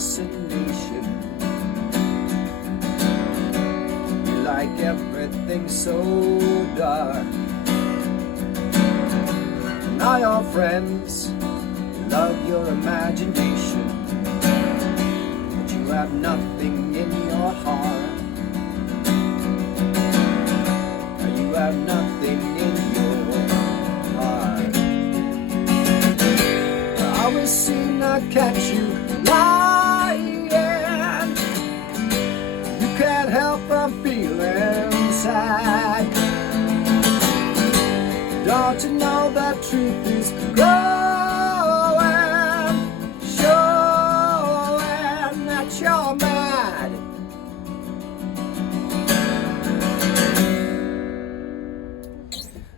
fascination. You like everything so dark. And all your friends love your imagination, but you have nothing in your heart. You have nothing in your heart. I always seem to catch you lying. You can't help from feeling sad. Don't you know the truth is growing, showing that you're mad.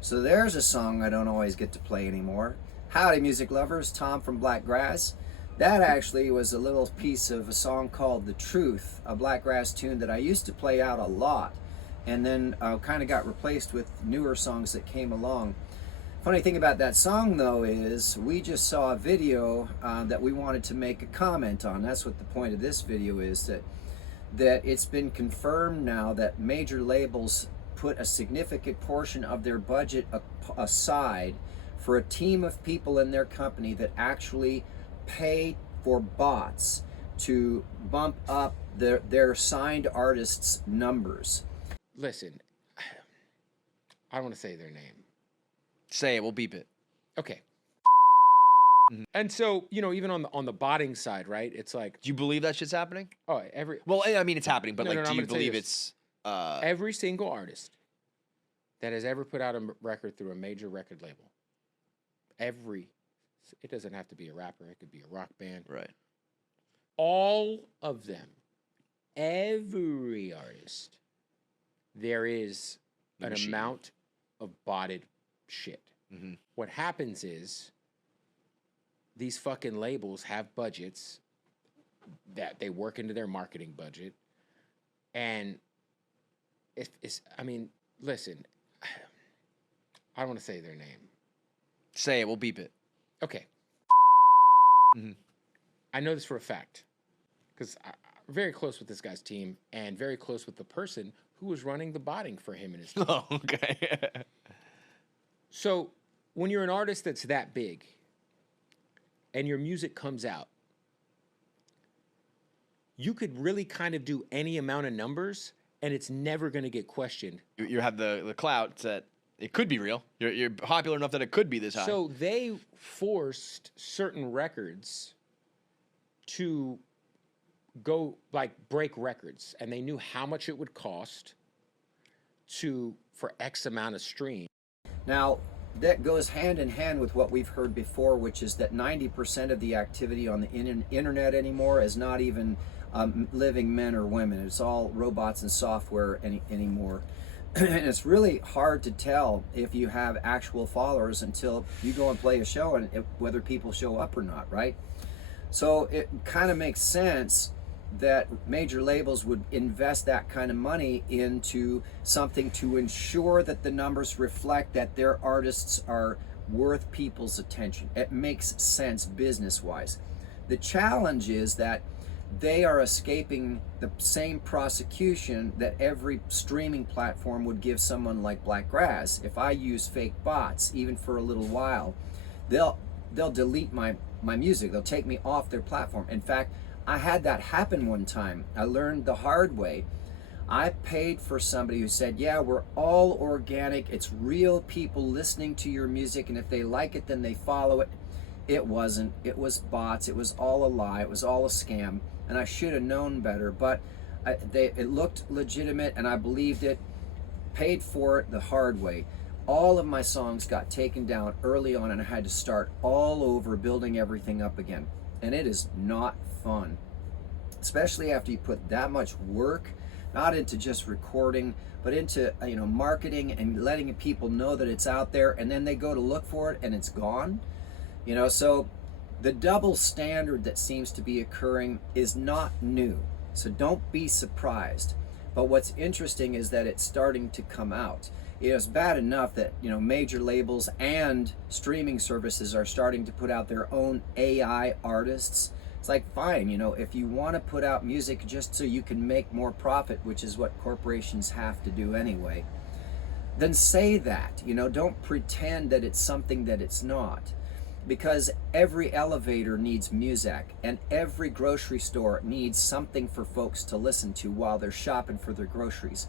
So there's a song I don't always get to play anymore. Howdy music lovers, Tom from Blakgraz. That actually was a little piece of a song called The Truth, a Blakgraz tune that I used to play out a lot, and then kind of got replaced with newer songs that came along. Funny thing about that song though is we just saw a video that we wanted to make a comment on. That's what the point of this video is, that it's been confirmed now that major labels put a significant portion of their budget aside for a team of people in their company that actually pay for bots to bump up their signed artists' numbers. Listen, I don't want to say their name. Say it, we'll beep it. Okay. And so, you know, even on the botting side, right? It's like, Do you believe that shit's happening? oh, every Well, I mean, it's happening, but No, like, no, no, do I'm you gonna tell you believe this. it's every single artist that has ever put out a record through a major record label, it doesn't have to be a rapper, it could be a rock band. right? All of them, every artist, there is The an machine. amount of botted shit. Mm-hmm. What happens is these fucking labels have budgets that they work into their marketing budget, and I mean, listen, I don't want to say their name. Say it, we'll beep it. Okay. Mhm. I know this for a fact because I'm very close with this guy's team and very close with the person who was running the botting for him and his team. Oh, okay. So when you're an artist that's that big and your music comes out, you could really kind of do any amount of numbers and it's never going to get questioned. You have the clout that it could be real. You're popular enough that it could be this high. So they forced certain records to go like break records, and they knew how much it would cost for X amount of stream. Now, that goes hand in hand with what we've heard before, which is that 90% of the activity on the internet anymore is not even living men or women. It's all robots and software anymore. And it's really hard to tell if you have actual followers until you go and play a show and whether people show up or not, right? So it kind of makes sense that major labels would invest that kind of money into something to ensure that the numbers reflect that their artists are worth people's attention. It makes sense business-wise. The challenge is that they are escaping the same prosecution that every streaming platform would give someone like Blakgraz. If I use fake bots, even for a little while, they'll delete my music. They'll take me off their platform. In fact, I had that happen one time. I learned the hard way. I paid for somebody who said, yeah, we're all organic. It's real people listening to your music, and if they like it, then they follow it. It wasn't. It was bots. It was all a lie. It was all a scam. And I should have known better, but it looked legitimate and I believed it, paid for it the hard way. All of my songs got taken down early on and I had to start all over building everything up again. And it is not fun, especially after you put that much work, not into just recording, but into marketing and letting people know that it's out there, and then they go to look for it and it's gone. So the double standard that seems to be occurring is not new, so don't be surprised. But what's interesting is that it's starting to come out. It's bad enough that major labels and streaming services are starting to put out their own AI artists It's like, fine, you know, if you want to put out music just so you can make more profit, which is what corporations have to do anyway, then say that. You know, don't pretend that it's something that it's not. Because every elevator needs music, and every grocery store needs something for folks to listen to while they're shopping for their groceries.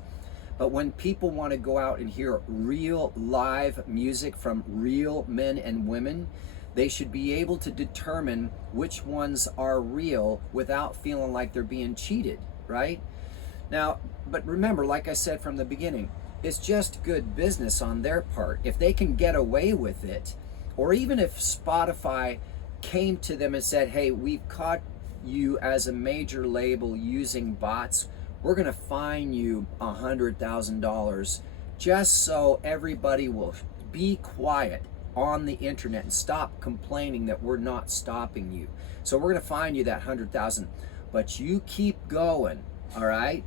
But when people want to go out and hear real live music from real men and women, they should be able to determine which ones are real without feeling like they're being cheated, right? Now, but remember, like I said from the beginning, it's just good business on their part. If they can get away with it, or even if Spotify came to them and said, hey, we've caught you as a major label using bots, we're gonna fine you $100,000 just so everybody will be quiet on the internet and stop complaining that we're not stopping you. So we're gonna fine you that 100,000, but you keep going, all right?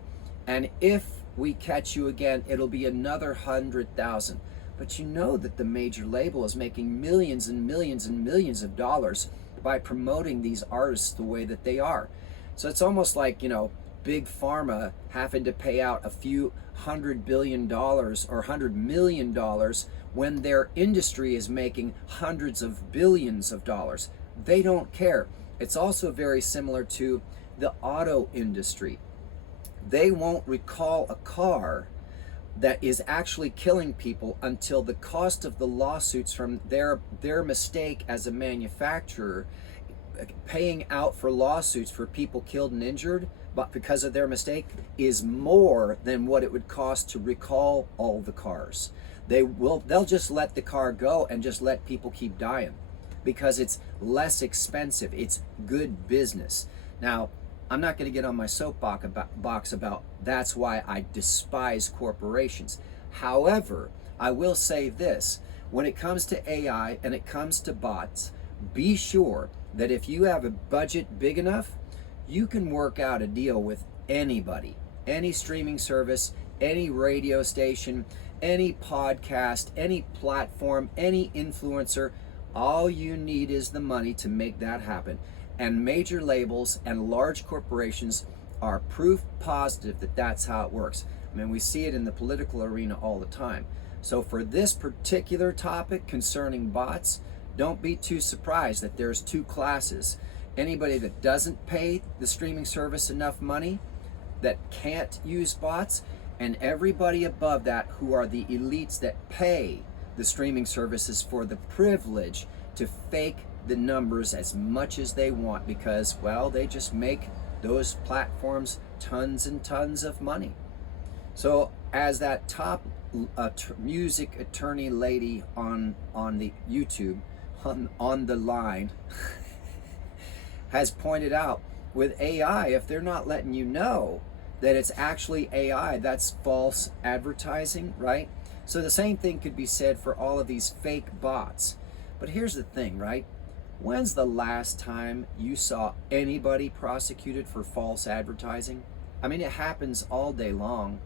And if we catch you again, it'll be another 100,000. But you know that the major label is making millions and millions and millions of dollars by promoting these artists the way that they are. So it's almost like, you know, big pharma having to pay out a few $100 billion or $100 million when their industry is making hundreds of billions of dollars. They don't care. It's also very similar to the auto industry. They won't recall a car that is actually killing people until the cost of the lawsuits from their mistake as a manufacturer, paying out for lawsuits for people killed and injured, but because of their mistake, is more than what it would cost to recall all the cars. They'll just let the car go and just let people keep dying because it's less expensive. It's good business. Now, I'm not going to get on my soapbox about that's why I despise corporations. However, I will say this. When it comes to AI and it comes to bots, be sure that if you have a budget big enough, you can work out a deal with anybody, any streaming service, any radio station, any podcast, any platform, any influencer. All you need is the money to make that happen. And major labels and large corporations are proof positive that that's how it works. I mean, we see it in the political arena all the time. So for this particular topic concerning bots, don't be too surprised that there's two classes. Anybody that doesn't pay the streaming service enough money, that can't use bots, and everybody above that who are the elites that pay the streaming services for the privilege to fake the numbers as much as they want because, well, they just make those platforms tons and tons of money. So as that top music attorney lady on the YouTube, on the line, has pointed out, with AI, if they're not letting you know that it's actually AI, that's false advertising, right? So the same thing could be said for all of these fake bots. But here's the thing, right? When's the last time you saw anybody prosecuted for false advertising? I mean, it happens all day long.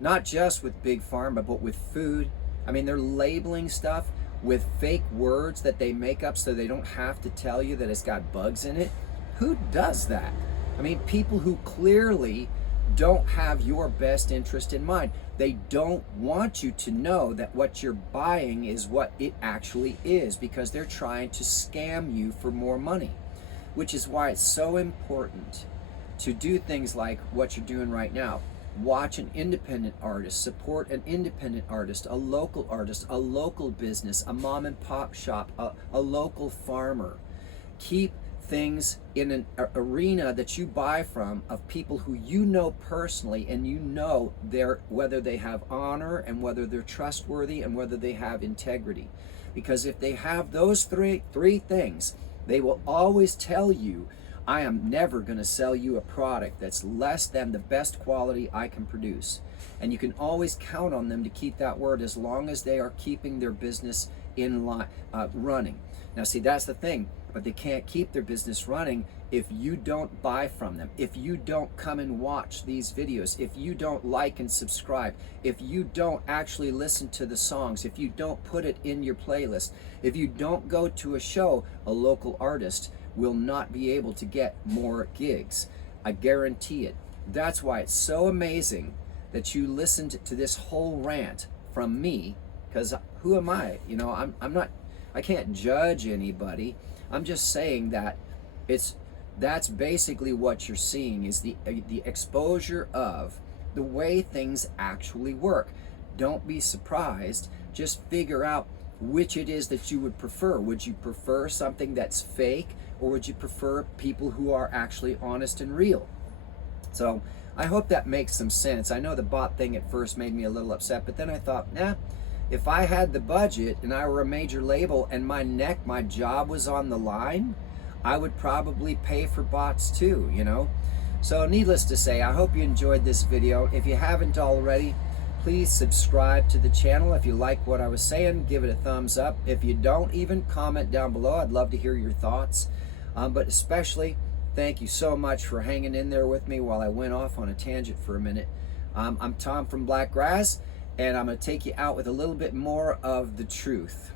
Not just with big pharma, but with food. I mean, they're labeling stuff with fake words that they make up so they don't have to tell you that it's got bugs in it. Who does that? I mean, people who clearly don't have your best interest in mind. They don't want you to know that what you're buying is what it actually is because they're trying to scam you for more money, which is why it's so important to do things like what you're doing right now. Watch an independent artist, support an independent artist, a local business, a mom and pop shop, a local farmer. Keep things in an arena that you buy from of people who you know personally and you know whether they have honor and whether they're trustworthy and whether they have integrity. Because if they have those three things, they will always tell you, I am never going to sell you a product that's less than the best quality I can produce. And you can always count on them to keep that word as long as they are keeping their business in line, running. Now see, that's the thing, but they can't keep their business running if you don't buy from them, if you don't come and watch these videos, if you don't like and subscribe, if you don't actually listen to the songs, if you don't put it in your playlist, if you don't go to a show, a local artist, will not be able to get more gigs. I guarantee it. That's why it's so amazing that you listened to this whole rant from me, because who am I? You know, I'm not, I can't judge anybody. I'm just saying that that's basically what you're seeing, is the exposure of the way things actually work. Don't be surprised. Just figure out which it is that you would prefer. Would you prefer something that's fake, or would you prefer people who are actually honest and real? So I hope that makes some sense. I know the bot thing at first made me a little upset, but then I thought, nah, if I had the budget and I were a major label and my job was on the line, I would probably pay for bots too, you know? So needless to say, I hope you enjoyed this video. If you haven't already, please subscribe to the channel. If you like what I was saying, give it a thumbs up. If you don't, even comment down below. I'd love to hear your thoughts. But especially, thank you so much for hanging in there with me while I went off on a tangent for a minute. I'm Tom from Blakgraz, and I'm going to take you out with a little bit more of the truth.